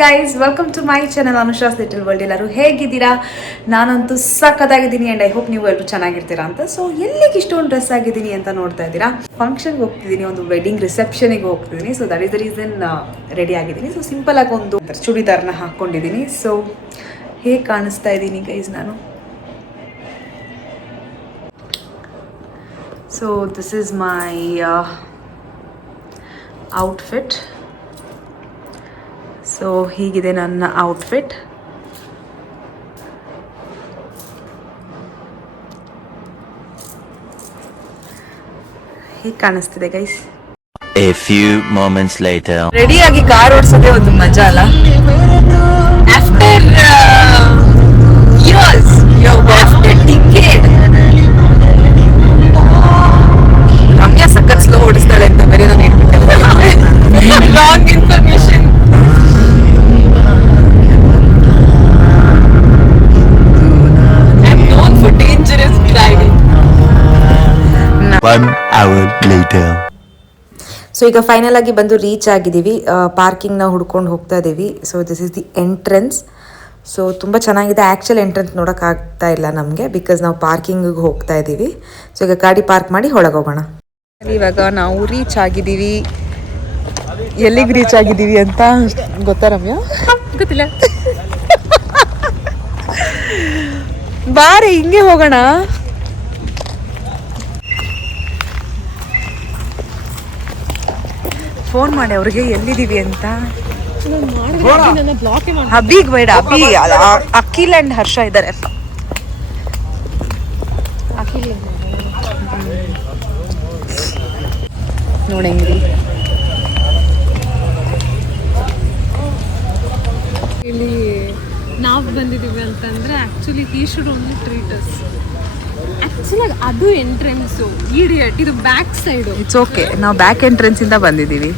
Guys, welcome to my channel Anusha's little world. ಎಲ್ಲರೂ ಹೇಗಿದ್ದೀರಾ? ನಾನಂತೂ ಸಖತ್ತಾಗಿದ್ದೀನಿ ಆ್ಯಂಡ್ ಐ ಹೋಪ್ ನೀವು ಎಲ್ಲರೂ ಚೆನ್ನಾಗಿರ್ತೀರಾ ಅಂತ. ಸೊ ಎಲ್ಲಿಗೆ ಇಷ್ಟೊಂದು ಡ್ರೆಸ್ ಆಗಿದ್ದೀನಿ ಅಂತ ನೋಡ್ತಾ ಇದ್ದೀರಾ. ಫಂಕ್ಷನ್ಗೆ ಹೋಗ್ತಿದ್ದೀನಿ, ಒಂದು ವೆಡ್ಡಿಂಗ್ ರಿಸೆಪ್ಷನಿಗೆ ಹೋಗ್ತಿದ್ದೀನಿ. So that is the reason ready ಆಗಿದ್ದೀನಿ. ಸೊ ಸಿಂಪಲ್ ಆಗಿ ಒಂದು ಚೂಡಿದಾರ್ನ ಹಾಕ್ಕೊಂಡಿದ್ದೀನಿ. ಸೊ ಹೇಗೆ ಕಾಣಿಸ್ತಾ ಇದ್ದೀನಿ ಗೈಸ್ ನಾನು? So this is my outfit. So ಹೀಗಿದೆ ನನ್ನ ಔಟ್ಫಿಟ್. ಹೀಗೆ ಕಾಣಿಸ್ತಿದೆ guys. A few moments later. ರೆಡಿಯಾಗಿ ಕಾರ್ ಓಡಿಸೋದೇ ಒಂದು ಮಜಾ ಅಲ್ಲ? After years, after decade. Ramya ಸಖತ್ ಸ್ಲೋ ಓಡಿಸ್ತಾಳೆ ಅಂತ ಬೇರೆ ನಾನು ಹೇಳ್ಬಿಟ್ಟೆ. Wrong information. One hour later. So ಈಗ ಫೈನಲ್ ಆಗಿ ಬಂದು ರೀಚ್ ಆಗಿದ್ದೀವಿ. ಪಾರ್ಕಿಂಗ್ನ ಹುಡ್ಕೊಂಡು ಹೋಗ್ತಾ ಇದ್ದೀವಿ. So this is the entrance. So ತುಂಬ ಚೆನ್ನಾಗಿದೆ. ಆ್ಯಕ್ಚುಲ್ ಎಂಟ್ರೆನ್ಸ್ ನೋಡೋಕ್ಕಾಗ್ತಾ ಇಲ್ಲ ನಮಗೆ, ಬಿಕಾಸ್ ನಾವು ಪಾರ್ಕಿಂಗಿಗೆ ಹೋಗ್ತಾ ಇದ್ದೀವಿ. ಸೊ ಈಗ ಗಾಡಿ ಪಾರ್ಕ್ ಮಾಡಿ ಒಳಗೆ ಹೋಗೋಣ. ಇವಾಗ ನಾವು ರೀಚ್ ಆಗಿದ್ದೀವಿ. ಎಲ್ಲಿಗೆ ರೀಚ್ ಆಗಿದ್ದೀವಿ ಅಂತ ಗೊತ್ತಾ ರಮ್ಯಾ? ಗೊತ್ತಿಲ್ಲ. ಬಾರಿ ಹಿಂಗೆ ಹೋಗೋಣ. ಫೋನ್ ಮಾಡಿ ಅವ್ರಿಗೆ ಎಲ್ಲಿದ್ದೀವಿ ಅಂತ. ಅಭಿಗ್ ಬೇಡ, ಅಭಿ ಅಖಿಲ್ ಅಂಡ್ ಹರ್ಷ ಇದ್ದಾರೆ. ನೋಡಿ ಇಲ್ಲಿ ನಾವು ಬಂದಿದ್ದೀವಿ ಅಂತಂದ್ರೆ actually he should only treat us. Actually ಅದು ಎಂಟ್ರೆನ್ಸು, ಇಡಿಯಟ್, ಇದು ಬ್ಯಾಕ್ ಸೈಡು. ಇಟ್ಸ್ ಓಕೆ, ನಾವು ಬ್ಯಾಕ್ ಎಂಟ್ರೆನ್ಸ್ ಇಂದ ಬಂದಿದ್ದೀವಿ.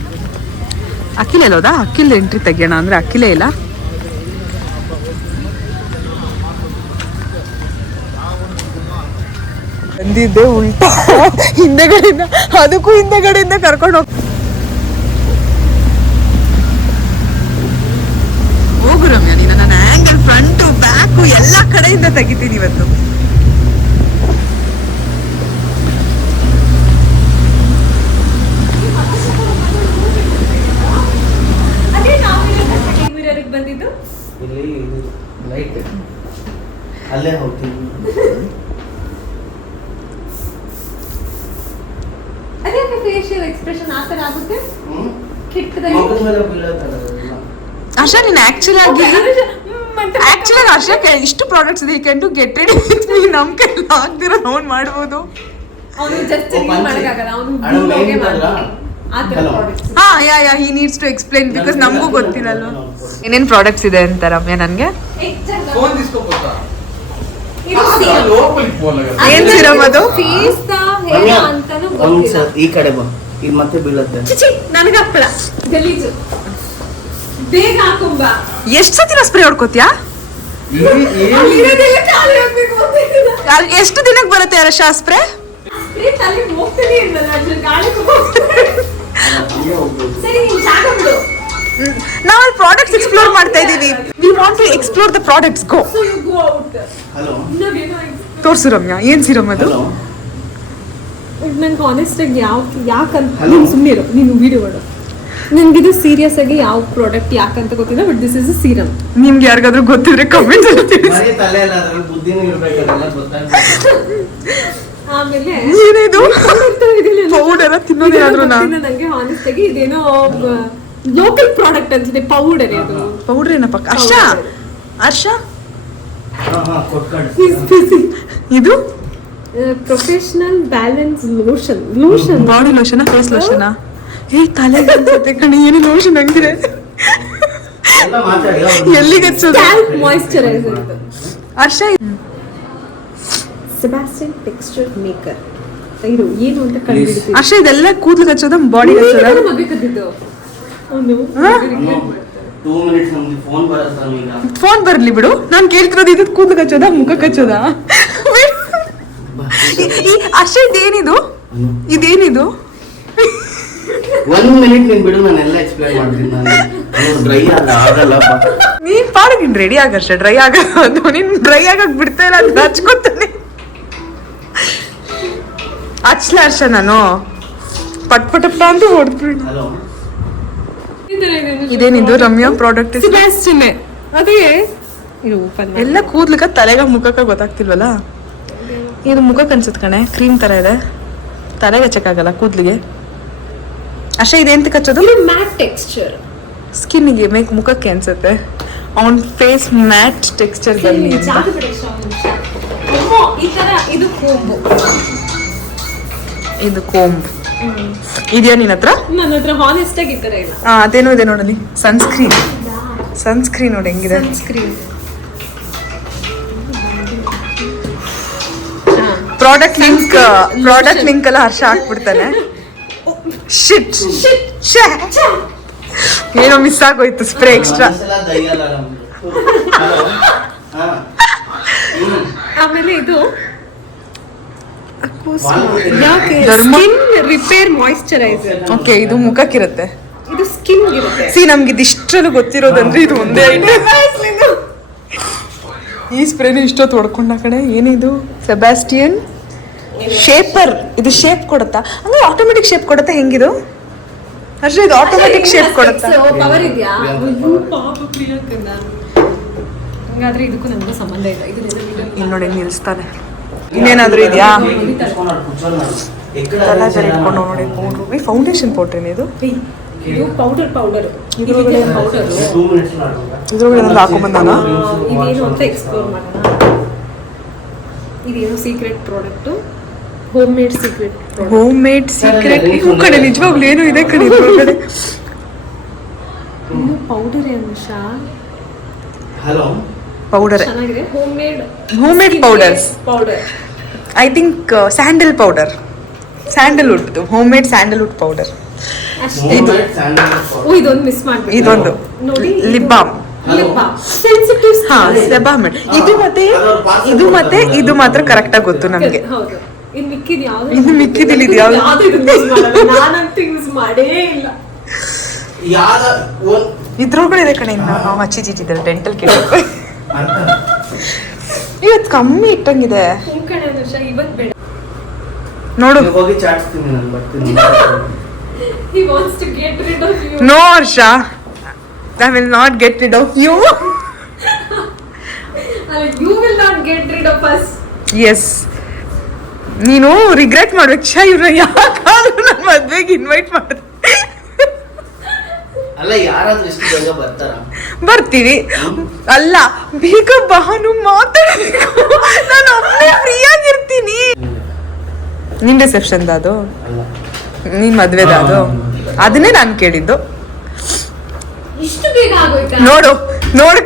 ಅಖಿಲ್ ಎಲ್ಲೋದಾ? ಅಖಿಲ್ ಎಂಟ್ರಿ ತೆಗಿಯೋಣ ಅಂದ್ರೆ ಅಖಿಲೇ ಇಲ್ಲ. ಬಂದಿದ್ದೆ ಉಲ್ಟಾ ಹಿಂದೆಗಡೆಯಿಂದ, ಅದಕ್ಕೂ ಹಿಂದೆಗಡೆಯಿಂದ ಕರ್ಕೊಂಡು ಹೋಗು ರಮ್ಯಾ. ನೀನು ನನ್ನ ಆಂಗಲ್ ಫ್ರಂಟು ಬ್ಯಾಕು ಎಲ್ಲ ಕಡೆಯಿಂದ ತೆಗಿತೀನಿ ಇವತ್ತು. ಬಂದಿದ್ದು ಇಲ್ಲಿ ಲೈಟ್ ಅಲ್ಲೇ ಹೋಗ್ತೀವಿ. ಅದೇ ಫೇಶಿಯಲ್ ಎಕ್ಸ್ಪ್ರೆಷನ್ ಆ ಥರ ಆಗುತ್ತೆ. ಕೆಟ್ಟದಾಗಿ ಹರ್ಷ, ನೀನು ಆಕ್ಚುಲಿ ಹರ್ಷ ಇಷ್ಟು ಪ್ರಾಡಕ್ಟ್ಸ್ ಇದೆ. Can to get ready with me. ನಮ್ಮ ಕೈಲಿ ಆಗ್ದಿರೋ ನೋಡ್ ಮಾಡ್ಬೋದು. ಅವನು ಜಸ್ಟ್ ಮಾಡಕ್ಕಾಗಲ್ಲ, ಅವನು he needs to explain because ನಮಗೂ ಗೊತ್ತಿರಲ್ಲ ಏನೇನ್ ಪ್ರಾಡಕ್ಟ್ಸ್ ಇದೆ ಅಂತ ರಮ್ಯಾ. ನನಗೆ ಏನ್ ಸಿರಮ್ ಅದು? ಈ ಕಡೆ ಬಾ, ಇದು ಮತ್ತೆ ಬೀಳುತ್ತೆ. ನನಗೆ ಹಪ್ಪಳ ಗಲೀಜು. ಬೇಗ ಹಾಕೊಂಬ. ಎಷ್ಟು ಸತಿ ನಾ ಸ್ಪ್ರೇ ಹೊಡ್ಕೋತೀಯಾ? ಎಷ್ಟು ದಿನಕ್ಕೆ ಬರುತ್ತೆ ಹರ್ಷ ಸ್ಪ್ರೇ? ನಾವು ಪ್ರಾಡಕ್ಟ್ಸ್ ಎಕ್ಸ್ಪ್ಲೋರ್ ಮಾಡ್ತಾ ಇದೀವಿ. We want to explore the products. Go. ತೋರ್ಸು ರಮ್ಯಾ, ಏನ್ ಸಿರಮ್ ಅದು? ನಂಗೆ ಆನೆಸ್ಟ್ ಆಗಿ ಯಾಕಂತ ನೀನು ಸುಮ್ಮನೆ ಇರು, ನೀನು ವಿಡಿಯೋ ಮಾಡು. ನನಗಿದು ಸೀರಿಯಸ್ ಆಗಿ ಯಾವ ಪ್ರಾಡಕ್ಟ್ ಯಾಕಂತ ಗೊತ್ತಿಲ್ಲ, but this is a serum. ನಿಮ್ಗೆ ಯಾರಿಗಾದ್ರೂ ಗೊತ್ತಿದ್ರೆ ಕಮೆಂಟ್ ಅಲ್ಲಿ ತಿಳಿಸಿ. ಆಮೇಲೆ ಏನಿದು ಪೌಡರ್ ತಿನ್ನೋದೇನಾದ್ರೂ ನಂಗೆ ಆನೆಸ್ಟ್ ಆಗಿ ಇದೇನೋ ಲೋಕಲ್ ಪ್ರಾಡಕ್ಟ್ ಅನ್ಸುತ್ತೆ. ಪೌಡರ್ ಇದು. ಪೌಡರ್ ಏನಪ್ಪ? ಹರ್ಷ ಹರ್ಷ ಇದು professional balance lotion body lotion, face lotion. ಏ ತಲೆ ಕಣಿ, ಏನು ಲೋಷನ್ ಹಂಗಿದೆ. ಎಲ್ಲಿಗೆ ಹಚ್ಚೋದು? Moisturiser Harsha. Sebastian texture maker ಇದು ಏನು ಅಂತ ಕಂಡುಹಿಡಿತೀವಿ. ಹರ್ಷ, ಇದೆಲ್ಲ ಕೂದಲು ಹಚ್ಚೋದ, ಬಾಡಿ ಹಚ್ಚೋದ? ಫೋನ್ ಬರ್ಲಿ ಬಿಡು. ನಾನು ಕೇಳ್ತಿರೋದು ಇದು ಕೂದಲು ಹಚ್ಚೋದ, ಮುಖಕ್ಕೆ ಹಚ್ಚೋದ? ಹರ್ಷ, ಇದೇನಿದು? ಇದೇನಿದು? 1 ಮಿನಿಟ್ ನೀನ್ ಬಿಡು, ನಾನೆಲ್ಲ ಎಕ್ಸ್ಪ್ಲೈನ್ ಮಾಡ್ತೀನಿ. ನಾನು ಡ್ರೈ ಆಗಲ್ಲ. ನೀನ್ ಪಾಡ ನೀನ್ ರೆಡಿ ಆಗಷ್ಟ ಡ್ರೈ ಆಗೋದು. ನೀನ್ ಡ್ರೈ ಆಗಕ್ ಬಿಡ್ತಾ ಇಲ್ಲ ಅಂತ ಹಚ್ಕೊತಾನೆ. ಹಚ್ಲ ಹರ್ಷ ನಾನು ಪಟ್ ಪಟಪ್ಪ ಅಂತ ಹೊಡೆದ್ಬಿಡು. ಹಲೋ, ಇದೇನಿದು ರಮ್ಯಾ ಪ್ರಾಡಕ್ಟ್? ಸೆಬಾಸ್ಟಿಯನ್. ಅದೇ ಇದು ಓಪನ್ ಎಲ್ಲ ಕೂದ್ಲಿಗ ತಲೆಗ ಮುಖಕ್ಕ ಗೊತ್ತಾಗ್ತಿಲ್ವಲ್ಲ. ಇದು ಮುಖಕ್ಕೆ ಅನ್ಸುತ್ತೆ ಕಣೆ, ಕ್ರೀಮ್ ತರ ಇದೆ. ತಲೆಗೆ ಹಚ್ಚಕ್ಕಾಗಲ್ಲ ಕೂದ್ಲಿಗೆ. ಅಷ್ಟೇ ಇದೆ ಅಂತ ಕಚ್ಚೋದು. ಮ್ಯಾಟ್ ಟೆಕ್ಸ್ಚರ್ ಸ್ಕಿನ್ನಿಗೆ ಮೇಕ್ ಮುಖಕ್ಕೆ ಅನ್ಸುತ್ತೆ. ಆನ್ ಫೇಸ್ ಮ್ಯಾಟ್ ಟೆಕ್ಸ್ಚರ್ ಬರಲಿ ಅಂತ. ಈ ತರ ಇದು ಕೋಂಬು. ಇದು ಕೋಂಬ್ ಇದೆಯಾ ನಿನ್ನ ಹತ್ರ? ನನ್ನ ಹತ್ರ ಹಾನೆಸ್ಟ್ ಆಗಿ ಈ ತರ ಇಲ್ಲ. ಅದೇನೋ ಇದೆ ನೋಡಲಿ. ಸನ್ಸ್ಕ್ರೀನ್. ಸನ್ಸ್ಕ್ರೀನ್ ನೋಡಿ ಹೆಂಗಿದೆ. ಸನ್ಸ್ಕ್ರೀನ್ ಪ್ರಾಡಕ್ಟ್ ಲಿಂಕ್ ಎಲ್ಲ ಹರ್ಷ ಹಾಕ್ಬಿಡ್ತಾನೆ. ಶಿಟ್ ಏನೋ ಮಿಸ್ ಆಗೋಯ್ತು. Spray extra. ಆಮೇಲೆ ಇದು ಧರ್ಮ. Skin repair moisturiser. ಓಕೆ, ಇದು ಮುಖಕ್ಕಿರುತ್ತೆ. ಇದು ಸ್ಕಿನ್ ಇರುತ್ತೆ. ಸಿ ನಮ್ಗೆ ಇದಿಷ್ಟರಲ್ಲೂ ಗೊತ್ತಿರೋದಂದ್ರೆ ಇದು ಒಂದೇ ಐಟಮ್. ಈ ಸ್ಪ್ರೇನ ಇಷ್ಟೊತ್ತು ಹೊಡ್ಕೊಂಡ ಕಡೆ. ಏನಿದು? Sebastian shaper. ಇದು ಶೇಪ್ ಕೊಡುತ್ತಾ? ಅಂದ್ರೆ ಆಟೋಮೆಟಿಕ್ ಶೇಪ್ ಕೊಡುತ್ತಾ? ಹೆಂಗಿದು ಹರ್ಷ? ಇದು ಆಟೋಮೆಟಿಕ್ ಶೇಪ್ ಕೊಡುತ್ತಾ? ಪವರ್ ಇದೆಯಾ? ಪಾಪ ಪ್ರಿಯಾಂಕನ. ಹಂಗಾದ್ರೆ ಇದಕ್ಕೂ ನಮಗೂ ಸಂಬಂಧ ಇಲ್ಲ. ಇದು ಇಲ್ಲಿ ನೋಡಿ ನಿಲ್ಲಿಸ್ತಾನೆ. ಇನ್ನೇನಾದ್ರೂ ಇದೆಯಾ? ತಲೆ ಬೇರೆ ಇಟ್ಕೊಂಡು ನೋಡಿ. ಪೌಡ್ರು. ಈ ಫೌಂಡೇಶನ್ ಪೌಡ್ರೇನೆ ಇದು? ಇದು ಪೌಡರ್ ಇದ್ರೊಳಗಡೆ ಪೌಡರ್. ಇದ್ರೊಳಗಡೆ ಒಂದು ಹಾಕೊಂಬಂದಾನ. ಇದೇನು ಅಂತ ಎಕ್ಸ್ಪ್ಲೋರ್ ಮಾಡೋಣ. ಇದೇನು secret product, home made secret product. Home made secret. ಈ ಕಡೆ ನಿಜವಾಗ್ಲೂ ಏನು ಇದೆ ಕಡೆ ಇದ್ರೊಳಗಡೆ. ಇದು ಪೌಡರ್ ಅಂಶ. Hello, powder. ಚೆನ್ನಾಗಿದೆ. Home made powders. Powder I think sandal powder. Sandalwood. Home made sandalwood powder. ಇದೊಂದು ಮಿಸ್ ಮಾಡ್ಬಿಟ್ಟು ಇದೊಂದು ನೋಡಿ. Lip balm. ಸೆನ್ಸಿಟಿವ್. ಹಾ, ಸೆಬಾಮೆಡ್. ಇದು ಮತ್ತೆ ಇದು ಮಾತ್ರ ಕರೆಕ್ಟ್ ಆಗಿ ಗೊತ್ತು ನಮ್ಗೆ. ಹೌದು. ಇನ್ನು ಮಿಕ್ಕಿದ್ ಯಾವ್ದು? ಇನ್ನು ಮಿಕ್ಕಿದಿಲ್ಲ ಇದು ಯಾವ್ದು? ನಾನಂತೂ ಯೂಸ್ ಮಾಡೇ ಇಲ್ಲ. ಇದ್ರೊಳಗಡೆ ಇದೆ ಕಡೆ. ನಾವು ಹಚ್ಚಿದ್ದಾರೆ ಡೆಂಟಲ್ ಕಿಟ್. ಇವತ್ತು ಕಮ್ಮಿ ಇಟ್ಟಂಗಿದೆ ಕಡೆ ಅನುಷ. ಇವತ್ತು ಬೇಡ ನೋಡು. ಹೋಗಿ ಚಾಟ್ಸ್ತೀನಿ, ನಾನು ಬರ್ತೀನಿ. He wants to get rid of you. No, Harsha. I will not get rid of you. You will not get rid of us. Yes. ನೀನು ರಿಗ್ರೆಟ್ ಮಾಡ್ಬೇಕು. ಇವ್ರನ್ನ ಯಾಕಾದ್ರೂ ನನ್ನ ಮದ್ವೆಗೆ ಇನ್ವೈಟ್ ಮಾಡಿದೆ. ಅಲ್ಲ, ಯಾರಾದ್ರೂ ಎಷ್ಟು ಬೇಗ ಬರ್ತಾರ? ಬರ್ತೀವಿ. ಅಲ್ಲ, ಬೇಗ ಬಾನು ಮಾತಾಡಬೇಕು. ನಾನು ಒಮ್ಮೆ ಫ್ರೀ ಆಗಿರ್ತೀನಿ. ನಿನ್ ರಿಸೆಪ್ಷನ್ ಅದು? ಅಲ್ಲ, ನಿನ್ ಮದ್ವೆದ ಅದು? ಅದನ್ನೇ ನಾನು ಕೇಳಿದ್ದು. ಇಷ್ಟು ಬೇಗ ಆಗೋಯ್ತಾ? ನೋಡು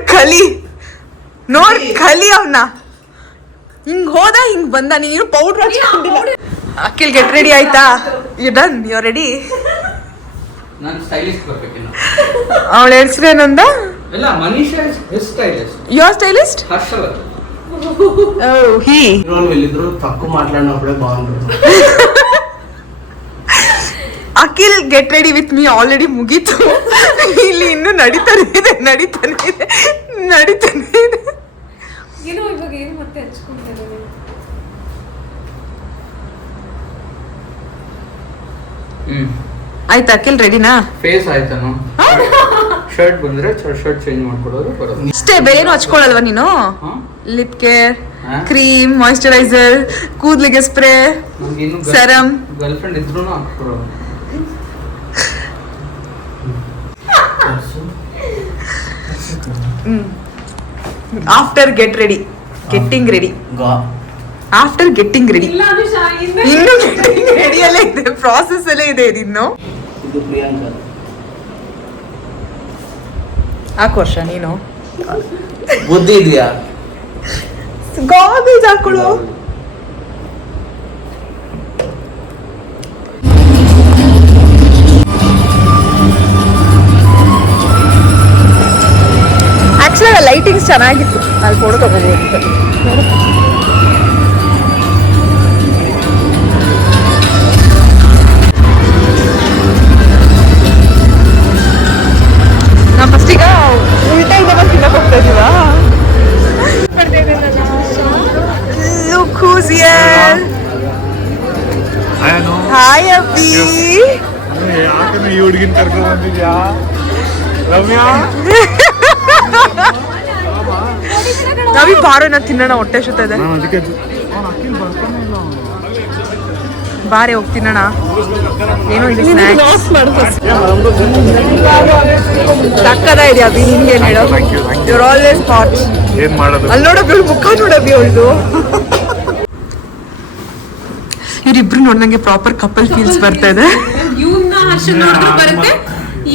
ಕಲಿ ಅವನ್ನ. ಹಿಂಗ್ ಹೋದ ಹಿಂಗ್ ಬಂದ. ನೀನು ಪೌಡರ್ ಹಚ್ಕೊಂಡಿಲ್ಲ. ಅಖಿಲ್ ಗೆಟ್ ರೆಡಿ ಆಯ್ತಾ? You done? You ready? ನಾನು ಸ್ಟೈಲಿಸ್ಟ್ ಬರ್ಬೇಕಿನ್ನ. ಅವಳ ಹೆಸರೇನಂದ? ಇಲ್ಲ, Manisha is stylist. You are stylist? Harshavardhan. Oh, ಹಿ వీళ్ళిద్దరూ తక్కువ మాట్లాడినప్పుడే బాగుంటుంది. Akhil get ready with me already ಮುಗೀತು. ಇಲ್ಲಿ ಇನ್ನು ನಡೀತಾನೆ ಇದೆ. ಏನೋ ಇವಾಗ ಏನು ಮತ್ತೆ ಹಚ್ಕೊಂತಾರೆ. ಆಯ್ತಾ ಅಖಿಲ್? ರೆಡಿನಾ? ಫೇಸ್ ಆಯ್ತಾನು. ಶರ್ಟ್ ಬಂದ್ರೆ ಶರ್ಟ್ ಚೇಂಜ್ ಮಾಡ್ಕೊಡೋದು ಬರೋದು ಅಷ್ಟೇ. ಬೇರೇನು ಹಚ್ಕೊಳ್ಳಲ್ವಾ ನೀನು? ಲಿಪ್ ಕೇರ್, ಕ್ರೀಮ್, ಮಾಯಿಶ್ಚರೈಸರ್, ಕೂದಲಿಗೆ ಸ್ಪ್ರೇ, ಸೆರಮ್. ಗರ್ಲ್ ಫ್ರೆಂಡ್ ಇದ್ರೂ ಹಾಕ್ಕೊಡೋದು. After get ready. Getting ready. After getting ready. ಇಲ್ಲ ಅನುಷ, ಇನ್ನು ಗೆಟ್ಟಿಂಗ್ ರೆಡಿಯಲ್ಲೇ ಇದೆ. ಪ್ರಾಸೆಸ್ ಅಲ್ಲೇ ಇದೆ ಇನ್ನು. ಇದು ಪ್ರಿಯಾಂಕಾ. ಹಾಕು ವರ್ಷ ನೀನು. ಬುದ್ಧಿ ಇದೆಯಾ? ಗಾಗಲ್ಸ್ ಹಾಕೊಳ್ಳು. ಆಕ್ಚುಲಿ ಲೈಟಿಂಗ್ಸ್ ಚೆನ್ನಾಗಿತ್ತು. ಅಲ್ಲಿ ಫೋಟೋ ತಗೋಬಹುದು. ನಾವೀ ಬಾರೋ ನಾ ತಿನ್ನೋಣ, ಹೊಟ್ಟೆ ಸುತ್ತದೆ. ಬಾರೆ ಹೋಗಿ ತಿನ್ನೋಣ. ಏನೋ ಇದು ಸ್ನ್ಯಾಕ್ಸ್ ಸಕ್ಕದ ಇದೆಯಾ ಅಭಿ, ನಿನ್ಗೇನು ಹೇಳೋ? Your always pot. ಅಲ್ಲಿ ನೋಡೋದು ಮುಖ ನೋಡಬಿ ಅವಳದು. ಇವರಿಬ್ರು ನೋಡಿ ನಂಗೆ ಪ್ರಾಪರ್ ಕಪಲ್ ಫೀಲ್ಸ್ ಬರ್ತಾ ಇದೆ. ಇವ್ನ ಹರ್ಷನ್ ನೋಡಿದ್ರು ಬರುತ್ತೆ,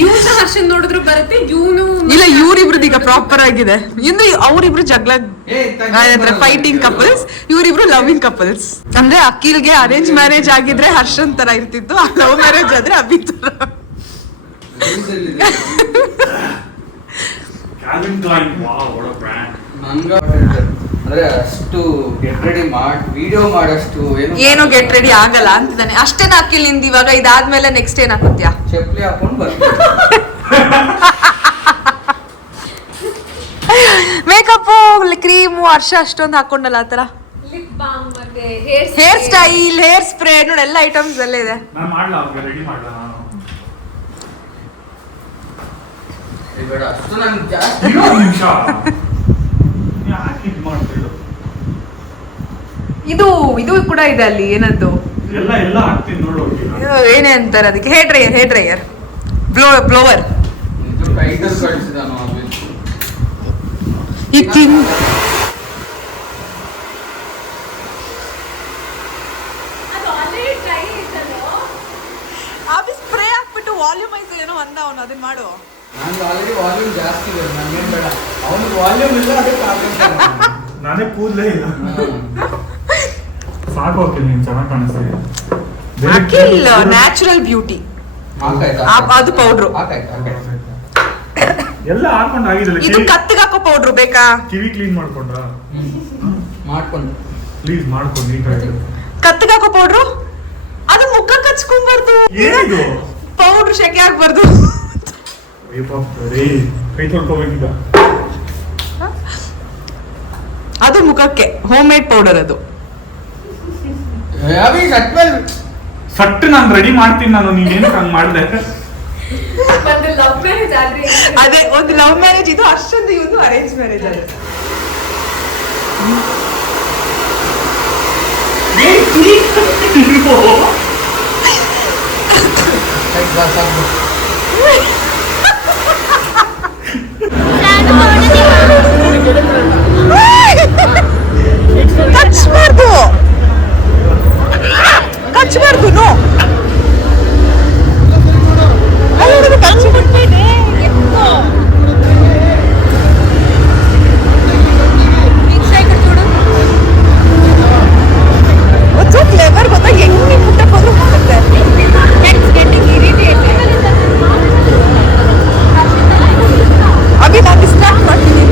ಇವ್ನ ಹರ್ಷನ್ ನೋಡಿದ್ರು ಬರುತ್ತೆ, ಇವನು ಇಲ್ಲ ಇವ್ರಿಬ್ರದ್ದು ಈಗ ಪ್ರಾಪರ್ ಆಗಿದೆ. ಇನ್ನು ಅವ್ರಿಬ್ರು ಜಗಳ ಫೈಟಿಂಗ್ ಕಪಲ್ಸ್, ಇವರಿಬ್ರು ಲವಿಂಗ್ ಕಪಲ್ಸ್. ಅಂದ್ರೆ ಅಖಿಲ್ಗೆ ಅರೇಂಜ್ ಮ್ಯಾರೇಜ್ ಆಗಿದ್ರೆ ಹರ್ಷನ್ ತರ ಇರ್ತಿತ್ತು, ಲವ್ ಮ್ಯಾರೇಜ್ ಆದ್ರೆ ಅಭಿ ತರ. ಅಂದ್ರೆ ಅಷ್ಟು ಗೆಟ್ ರೆಡಿ ಮಾಡಿ ವಿಡಿಯೋ ಮಾಡಷ್ಟು ಏನು ಗೆಟ್ ರೆಡಿ ಆಗಲ್ಲ ಅಂತಿದ್ದಾನೆ. ಅಷ್ಟೇನ ಅಖಿಲ್ ನಿಂದ ಇವಾಗ ಇದಾದ್ಮೇಲೆ ನೆಕ್ಸ್ಟ್ ಏನ್ ಹಾಕುತ್ತೀಯಾ? ಚಪ್ಪಲಿ ಹಾಕೊಂಡು ಬರ್ತೀನಿ. ಮೇಕಪ್ ಕ್ರೀಮು ಹರ್ಷ ಅಷ್ಟೊಂದು ಹಾಕೊಂಡಲ್ಲ ಆತರ. ಲಿಪ್ ಬಾಮ್ ಮತ್ತೆ ಹೇರ್ ಸ್ಟೈಲ್, ಹೇರ್ ಸ್ಪ್ರೇ ನೋಡಿ ಎಲ್ಲ ಐಟಮ್ಸ್ ಎಲ್ಲ ಇದೆ. ಬೇಡ ಅಷ್ಟು ನಂಗೆ ಜಾಸ್ತಿ ಇದು ಇದು ಕೂಡ ಇದೆ ಅಲ್ಲಿ. ಏನದ್ದು ಏನೇ ಅಂತಾರೆ ಅದಕ್ಕೆ? Hair dryer blower. ಇದು ಟೈಟಲ್ ಕಳಿಸಿದಾನು ಈಗ ಸ್ಪ್ರೇ ಹಾಕ್ಬಿಟ್ಟು ವಾಲ್ಯೂಮೈಸ್ ಏನೋ ಅಂದ ಅವನು, ಅದನ್ನ ಮಾಡು. ನಂದು ಆಲ್ರೆಡಿ ವಾಲ್ಯೂಮ್ ಜಾಸ್ತಿ ಇದೆ, ನಂಗೇನು ಬೇಡ. ಅವನು ವಾಲ್ಯೂಮ್ ಇಲ್ಲ, ಅದಕ್ಕೆ ನಾನೇ ಕೂದಲೇ ಇಲ್ಲ. ಸಾಕು ಅಖಿಲ್, ನೀನ್ ಚೆನ್ನಾಗಿ ಕಾಣಿಸ್ತೀವಿ. Akhil natural beauty. ಅದು ಪೌಡ್ರು. ಎಲ್ಲ ಹಾಕೊಂಡು ಆಗಿದಲ್ಲ. ಇದು ಕತ್ತಿಗೆ ಹಾಕೋ ಪೌಡ್ರು ಬೇಕಾ? ಕಿವಿ ಕ್ಲೀನ್ ಮಾಡ್ಕೊಂಡ? ಮಾಡ್ಕೊಂಡು ಪ್ಲೀಸ್ ಮಾಡ್ಕೊಂಡು ನೀಟಾಗಿ. ಕತ್ತಿಗೆ ಹಾಕೋ ಪೌಡ್ರು ಅದು ಮುಖ ಕಚ್ಕೊಂಬಾರ್ದು. ಏನಿದು ಪೌಡ್ರು ಶೆಕೆ ಆಗ್ಬಾರ್ದು. ಕೈ ತೊಳ್ಕೋಬೇಕೀಗ. ಅದು ಮುಖಕ್ಕೆ ಹೋಮ್ ಮೇಡ್ ಪೌಡರ್. ಅದು ಸಟ್ಟು ನಾನು ರೆಡಿ ಮಾಡ್ತೀನಿ. ನಾನು ನೀನೇನು ಹಂಗ್ ಮಾಡ್ದೆ? ಮತ್ತೆ ಲವ್ ಮ್ಯಾರೇಜ್ ಆದ್ರೆ ಅದೇ ಒಂದು ಲವ್ ಮ್ಯಾರೇಜ್, ಇದು ಅಷ್ಟೊಂದು ಇವನು ಅರೇಂಜ್ ಮ್ಯಾರೇಜ್ ಆದ್ರೆ. ಕಚ್ಚಬಾರ್ದು ನೋ. ಕ್ಲೇವರ್ ಗೊತ್ತಾ, ಹೆಂಗೆ ಮುಟ್ಟಕ್ಕೆ ಹೋದ್ರು ಮಾಡುತ್ತೆ. ಅಭಿ ನಾನು ಸ್ಟಾರ್ಟ್ ಮಾಡ್ತೀನಿ.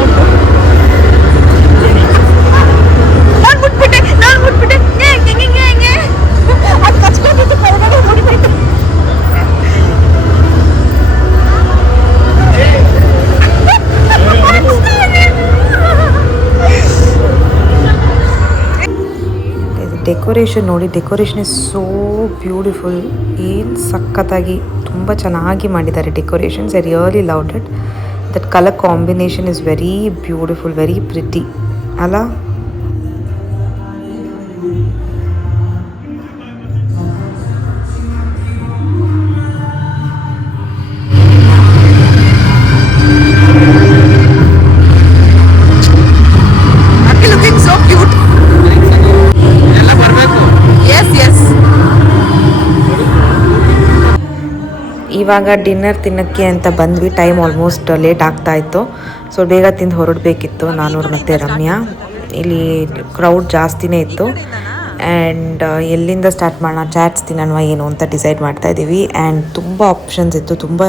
ನಾನು ಮುಟ್ಬಿಟ್ಟೆ ಅದು ಕಚ್ಕೊಂಡಿದ್ದು ಹೊರಗಡೆ ಮುಟ್ಬಿಟ್ಟು. ಡೆಕೋರೇಷನ್ ನೋಡಿ, ಡೆಕೋರೇಷನ್ ಇಸ್ ಸೋ ಬ್ಯೂಟಿಫುಲ್. ಏನು ಸಖತ್ತಾಗಿ ತುಂಬ ಚೆನ್ನಾಗಿ ಮಾಡಿದ್ದಾರೆ decorations. I really loved it. That colour combination is very beautiful, very pretty ಅಲ್ಲ? ಇವಾಗ ಡಿನ್ನರ್ ತಿನ್ನೋಕ್ಕೆ ಅಂತ ಬಂದ್ವಿ. ಟೈಮ್ ಆಲ್ಮೋಸ್ಟ್ ಲೇಟ್ ಆಗ್ತಾ ಇತ್ತು. ಸೊ ಬೇಗ ತಿಂದು ಹೊರಡಬೇಕಿತ್ತು ನಾನು ಮತ್ತು ರಮ್ಯಾ. ಇಲ್ಲಿ ಕ್ರೌಡ್ ಜಾಸ್ತಿನೇ ಇತ್ತು. ಆ್ಯಂಡ್ ಎಲ್ಲಿಂದ ಸ್ಟಾರ್ಟ್ ಮಾಡೋಣ, ಚಾಟ್ಸ್ ತಿನ್ನೋಣ ಏನು ಅಂತ ಡಿಸೈಡ್ ಮಾಡ್ತಾಯಿದ್ದೀವಿ. ಆ್ಯಂಡ್ ತುಂಬ ಆಪ್ಷನ್ಸ್ ಇತ್ತು, ತುಂಬ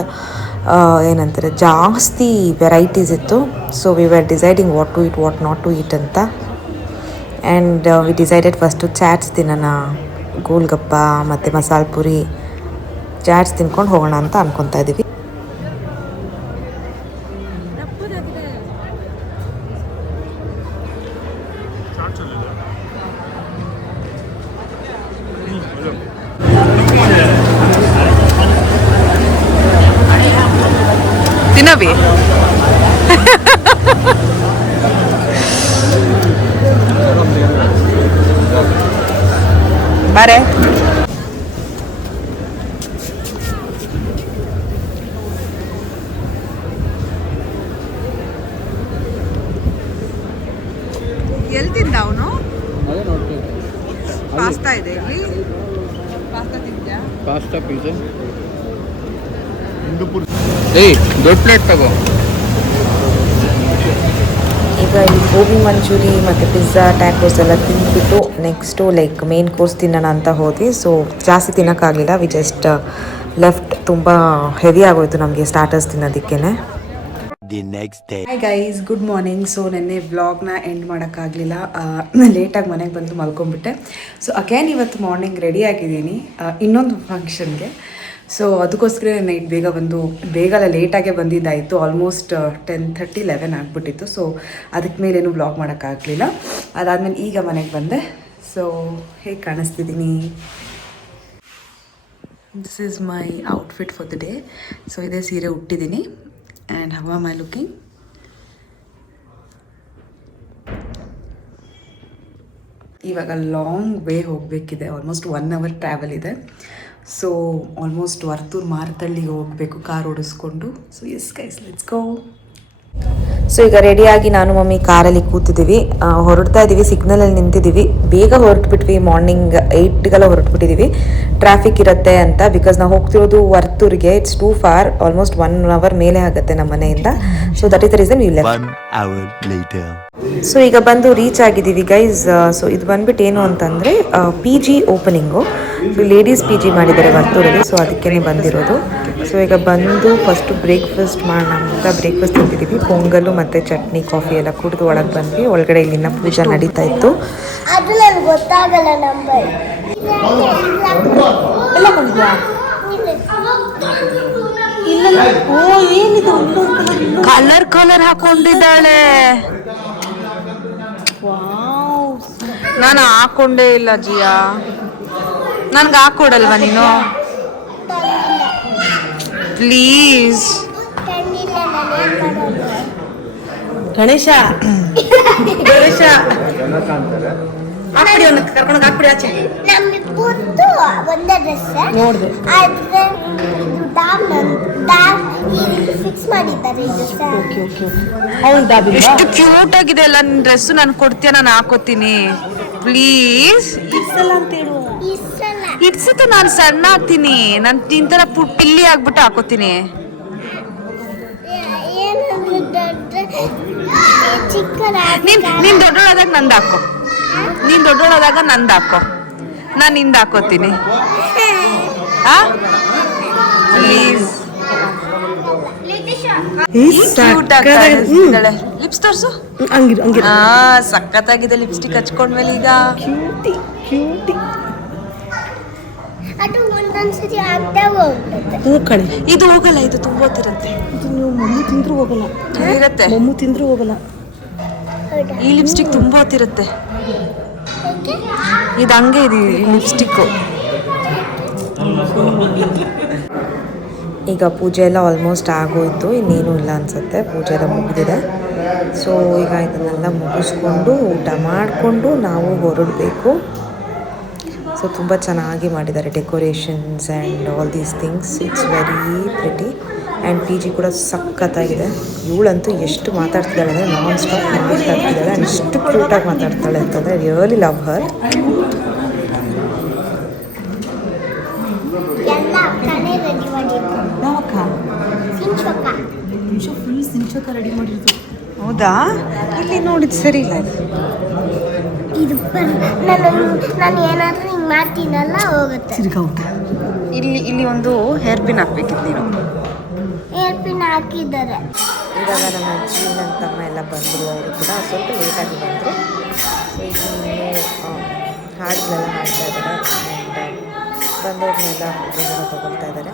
ಏನಂತಾರೆ ಜಾಸ್ತಿ ವೆರೈಟೀಸ್ ಇತ್ತು. So we were deciding what to eat, what not to eat ಅಂತ. And we decided first chaats ತಿನ್ನೋಣ, ಗೋಲ್ಗಪ್ಪ ಮತ್ತು ಮಸಾಲೆ ಪುರಿ ಚಾಟ್ಸ್ ತಿನ್ಕೊಂಡು ಹೋಗೋಣ ಅಂತ ಅನ್ಕೊತಾ ಇದ್ದೀವಿ. ಅಭಿ ಬಾರೆ ಎಲ್ಲಿ ತಿಂದ ಅವನು ಪಾಸ್ತಾ ಇದೆ ಇಲ್ಲಿ ಪಾಸ್ತಾ ತಿಂದ್ಯಾ ಪಾಸ್ತಾ ಪಿಜ್ಜಾ ಏಯ್ ದೊಡ್ಡ ಪ್ಲೇಟ್ ತಗೋ. ಈಗ ಈ ಗೋಬಿ ಮಂಚೂರಿ ಮತ್ತು ಪಿಜ್ಜಾ ಟ್ಯಾಕೋಸ್ ಎಲ್ಲ ತಿಂದ್ಬಿಟ್ಟು ನೆಕ್ಸ್ಟು ಲೈಕ್ ಮೇನ್ ಕೋರ್ಸ್ ತಿನ್ನೋಣ ಅಂತ ಹೋದ್ವಿ. ಸೊ ಜಾಸ್ತಿ ತಿನ್ನೋಕ್ಕಾಗಲಿಲ್ಲ, ವಿ ಜಸ್ಟ್ ಲೆಫ್ಟ್. ತುಂಬ ಹೆವಿ ಆಗೋಯ್ತು ನಮಗೆ ಸ್ಟಾರ್ಟರ್ಸ್ ತಿನ್ನೋದಕ್ಕೇ. The next day. Hi guys, good morning. So ನೆನ್ನೆ ವ್ಲಾಗ್ನ ಎಂಡ್ ಮಾಡೋಕ್ಕಾಗಲಿಲ್ಲ, ಲೇಟಾಗಿ ಮನೆಗೆ ಬಂದು ಮಲ್ಕೊಂಡ್ಬಿಟ್ಟೆ. ಸೊ ಅಗೇನ್ ಇವತ್ತು ಮಾರ್ನಿಂಗ್ ರೆಡಿ ಆಗಿದ್ದೀನಿ ಇನ್ನೊಂದು ಫಂಕ್ಷನ್ಗೆ. ಸೊ ಅದಕ್ಕೋಸ್ಕರ ನೈಟ್ ಬೇಗ ಲೇಟಾಗೇ ಬಂದಿದ್ದಾಯಿತು. ಆಲ್ಮೋಸ್ಟ್ 10:30, 11 ಆಗಿಬಿಟ್ಟಿತ್ತು. ಸೊ ಅದಕ್ಕೆ ಮೇಲೇನು ವ್ಲಾಗ್ ಮಾಡೋಕ್ಕಾಗಲಿಲ್ಲ. ಅದಾದಮೇಲೆ ಈಗ ಮನೆಗೆ ಬಂದೆ. ಸೊ ಹೇಗೆ ಕಾಣಿಸ್ತಿದ್ದೀನಿ, this is my outfit for the day. So ಇದೇ ಸೀರೆ ಉಟ್ಟಿದ್ದೀನಿ. And how am I looking? ಇವಾಗ ಲಾಂಗ್ ವೇ ಹೋಗಬೇಕಿದೆ, ಆಲ್ಮೋಸ್ಟ್ 1 hour ಟ್ರಾವೆಲ್ ಇದೆ. ಸೊ ಆಲ್ಮೋಸ್ಟ್ ವರ್ತೂರು ಮಾರ್ತಳ್ಳಿಗೆ ಹೋಗಬೇಕು ಕಾರ್ ಓಡಿಸ್ಕೊಂಡು. So yes guys, let's go. So ಈಗ ರೆಡಿಯಾಗಿ ನಾನು ಮಮ್ಮಿ ಕಾರಲ್ಲಿ ಕೂತಿದ್ದೀವಿ, ಹೊರಡ್ತಾ ಇದ್ದೀವಿ. ಸಿಗ್ನಲಲ್ಲಿ ನಿಂತಿದ್ದೀವಿ. ಬೇಗ ಹೊರಟ್ಬಿಟ್ವಿ, ಮಾರ್ನಿಂಗ್ 8ಗೆಲ್ಲ ಹೊರಟ್ಬಿಟ್ಟಿದ್ದೀವಿ. ಟ್ರಾಫಿಕ್ ಇರುತ್ತೆ ಅಂತ, ಬಿಕಾಸ್ ನಾವು ಹೋಗ್ತಿರೋದು ವರ್ತೂರಿಗೆ. It's too far, almost 1 hour ಮೇಲೆ ಆಗುತ್ತೆ ನಮ್ಮ ಮನೆಯಿಂದ. So that is the reason we left. 1 hour later. So ಈಗ ಬಂದು ರೀಚ್ ಆಗಿದ್ದೀವಿ ಗೈಸ್. ಸೊ ಇದು ಬಂದ್ಬಿಟ್ಟು ಏನು ಅಂತಂದರೆ PG opening. So ladies PG ಮಾಡಿದ್ದಾರೆ ವರ್ತೂರಲ್ಲಿ. ಸೊ ಅದಕ್ಕೇ ಬಂದಿರೋದು. ಸೊ ಈಗ ಬಂದು ಫಸ್ಟು ಬ್ರೇಕ್ಫಾಸ್ಟ್ ಮಾಡೋಣ ಅಂತ ಬ್ರೇಕ್ಫಾಸ್ಟ್ ತಿಂತಿದ್ದೀವಿ. ಪೊಂಗಲು ಮತ್ತು ಚಟ್ನಿ, ಕಾಫಿ ಎಲ್ಲ ಕುಡಿದು ಒಳಗೆ ಬಂದ್ವಿ. ಒಳಗಡೆ ಇಲ್ಲಿನ ಪೂಜಾ ನಡೀತಾ ಇತ್ತು. ಅದು ನನಗೆ ಗೊತ್ತಾಗಲ್ಲ ನಂಬರ್ ಕಲರ್ ಹಾಕೊಂಡಿದ್ದಾಳೆ. ನಾನು ಹಾಕೊಂಡೇ ಇಲ್ಲ ಜಿಯಾ. ನನ್ಗೆ ಹಾಕೊಡಲ್ವಾ ನೀನು ಪ್ಲೀಸ್? ಗಣೇಶ ಕರ್ಕೊಂಡು ಹಾಕ್ಬಿಡಿ ಆಚೆ. ನಮ್ಮಿಬ್ಬರದ್ದು ಒಂದೇ ಡ್ರೆಸ್ ನೋಡಿದೆ, ಆದ್ರೆ ಫಿಕ್ಸ್ ಮಾಡಿದ್ದಾರೆ ಎಷ್ಟು ಕ್ಯೂಟ್ ಆಗಿದೆ ಅಲ್ಲ ನಿನ್ ಡ್ರೆಸ್. ನಾನು ಕೊಡ್ತೀಯ, ನಾನು ಹಾಕೋತೀನಿ ಪ್ಲೀಸ್. ಇಡ್ಸಿತ್ತು, ನಾನು ಸಣ್ಣ ಆಗ್ತೀನಿ. ನಾನು ನಿಂತರ ಪಿಲ್ಲಿ ಆಗ್ಬಿಟ್ಟು ಹಾಕೋತೀನಿ. ನೀನ್ ದೊಡ್ಡೋಳಾದಾಗ ನಂದು ಹಾಕೋ. ನೀನ್ ದೊಡ್ಡೋಳಾದಾಗ ನಂದು ಹಾಕೋ. ನಾನು ನಿಂದ ಹಾಕೋತೀನಿ ಪ್ಲೀಸ್. ಲಿಪ್ಸ್ ತೋರ್ಸು. ಸಖತ್ತಾಗಿದೆ ಲಿಪ್ಸ್ಟಿಕ್ ಹಚ್ಕೊಂಡ್ಮೇಲೆ. ಈಗ ಅದು ಒಂದೊಂದ್ಸತಿ ಆಗ್ತಾ ಹೋಗ್ತದೆ. ಇದು ಹೋಗಲ್ಲ, ಇದು ತುಂಬ ಹೊತ್ತಿರುತ್ತೆ. ಮಮ್ಮು ತಿಂದ್ರೂ ಹೋಗಲ್ಲ, ಇರುತ್ತೆ. ಮಮ್ಮು ತಿಂದ್ರೂ ಹೋಗಲ್ಲ. ಈ ಲಿಪ್ಸ್ಟಿಕ್ ತುಂಬ ಹೊತ್ತಿರುತ್ತೆ. ಇದು ಹಂಗೆ ಇದೆ ಈ ಲಿಪ್ಸ್ಟಿಕ್ಕು. ಈಗ ಪೂಜೆ ಎಲ್ಲ ಆಲ್ಮೋಸ್ಟ್ ಆಗೋಯ್ತು, ಇನ್ನೇನು ಇಲ್ಲ ಅನಿಸುತ್ತೆ. ಪೂಜೆ ಎಲ್ಲ ಮುಗಿದಿದೆ. ಸೊ ಈಗ ಇದನ್ನೆಲ್ಲ ಮುಗಿಸ್ಕೊಂಡು ಊಟ ಮಾಡಿಕೊಂಡು ನಾವು ಹೊರಡಬೇಕು. ಸೊ ತುಂಬ ಚೆನ್ನಾಗಿ ಮಾಡಿದ್ದಾರೆ decorations and all these things. It's very pretty. And PG ಕೂಡ ಸಖತ್ತಾಗಿದೆ. ಇವಳಂತೂ ಎಷ್ಟು ಮಾತಾಡ್ತಿದ್ದಾಳೆ ಅಂದರೆ ನಾನ್ ಸ್ಟಾಪ್ ಮಾತಾಡ್ತಿದ್ದಾಳೆ. ಆ್ಯಂಡ್ ಎಷ್ಟು ಕ್ಯೂಟಾಗಿ ಮಾತಾಡ್ತಾಳೆ ಅಂತಂದರೆ ರಿಯಲಿ ಲವ್ ಹರ್. ಎಲ್ಲ ಅಕ್ಕನೇ ರೆಡಿ ಮಾಡಿದ್ರು. ಯಾವಕ್ಕ ಫುಲ್ ಸಿಂಚೋಕ ರೆಡಿ ಮಾಡಿರೋದು. ಹೌದಾ? ಇಲ್ಲಿ ನೋಡಿದ್ದು ಸರಿ ಇಲ್ಲ. ಇದು ನಾನು ಏನಾದರೂ ಹಿಂಗೆ ಮಾಡ್ತೀನಲ್ಲ ಹೋಗುತ್ತೆ. ಇಲ್ಲಿ ಒಂದು ಹೇರ್ ಪಿನ್ ಹಾಕ್ಬೇಕಿತ್ತು ನೀನು. ಹೇರ್ ಪಿನ್ ಹಾಕಿದ್ದಾರೆ. ಇವಾಗ ನಮ್ಮ ಅಜ್ಜಿ ನನ್ನ ತಮ್ಮ ಎಲ್ಲ ಬಂದರು. ಅವರು ಕೂಡ ಸ್ವಲ್ಪ ಲೇಟಾಗಿ ಬಂದರು. ಸೊ ಈಗ ಹಾಡುಗಳೆಲ್ಲ ಹಾಡ್ತಾ ಇದ್ದಾರೆ. ಆ್ಯಂಡ್ ಬಂದವ್ರನ್ನೆಲ್ಲ ಫೋಟೋನ ತೊಗೊಳ್ತಾ ಇದ್ದಾರೆ.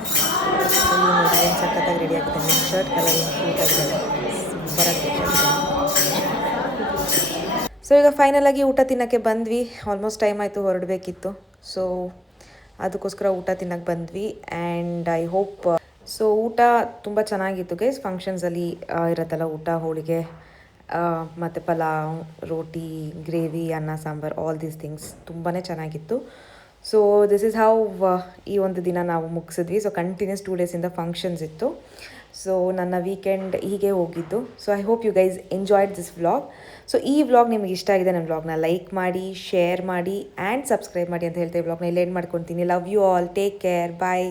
ಸೊ ಇಲ್ಲಿ ನೋಡಿ ಏನು ಸಖತ್ತಾಗಿ ರೆಡಿ ಆಗಿದೆ. ನಿಮ್ಮ ಶರ್ಟ್ ಕಲರ್ ಕ್ಯೂಟಾಗಿದ್ದಾರೆ, ಸೂಪರಾಗಿ ಬೇಕಾಗಿದೆ. ಸೊ ಈಗ ಫೈನಲ್ ಆಗಿ ಊಟ ತಿನ್ನೋಕ್ಕೆ ಬಂದ್ವಿ. ಆಲ್ಮೋಸ್ಟ್ ಟೈಮ್ ಆಯಿತು, ಹೊರಡಬೇಕಿತ್ತು. ಸೊ ಅದಕ್ಕೋಸ್ಕರ ಊಟ ತಿನ್ನೋಕ್ಕೆ ಬಂದ್ವಿ. ಆ್ಯಂಡ್ ಐ ಹೋಪ್ ಸೊ ಊಟ ತುಂಬ ಚೆನ್ನಾಗಿತ್ತು ಗೈಸ್. ಫಂಕ್ಷನ್ಸಲ್ಲಿ ಇರುತ್ತಲ್ಲ ಊಟ, ಹೋಳಿಗೆ ಮತ್ತು ಪಲಾವ್, ರೋಟಿ, ಗ್ರೇವಿ, ಅನ್ನ ಸಾಂಬಾರು, ಆಲ್ ದೀಸ್ ಥಿಂಗ್ಸ್ ತುಂಬಾ ಚೆನ್ನಾಗಿತ್ತು. ಸೊ ದಿಸ್ ಇಸ್ ಹೌ ಈ ಒಂದು ದಿನ ನಾವು ಮುಗಿಸಿದ್ವಿ. ಸೊ ಕಂಟಿನ್ಯೂಸ್ 2 ಡೇಸಿಂದ ಫಂಕ್ಷನ್ಸ್ ಇತ್ತು. ಸೊ ನನ್ನ ವೀಕೆಂಡ್ ಹೀಗೆ ಹೋಗಿದ್ದು. So I hope you guys enjoyed this vlog. So ಈ ವ್ಲಾಗ್ ನಿಮಗೆ ಇಷ್ಟ ಆಗಿದೆ, ನನ್ನ ವ್ಲಾಗ್ನ ಲೈಕ್ ಮಾಡಿ, ಶೇರ್ ಮಾಡಿ ಆ್ಯಂಡ್ ಸಬ್ಸ್ಕ್ರೈಬ್ ಮಾಡಿ ಅಂತ ಹೇಳ್ತಾ ಈ ವ್ಲಾಗ್ನ ಇಲ್ಲಿ ಎಂಡ್ ಮಾಡ್ಕೊತೀನಿ. Love you all, take care, bye.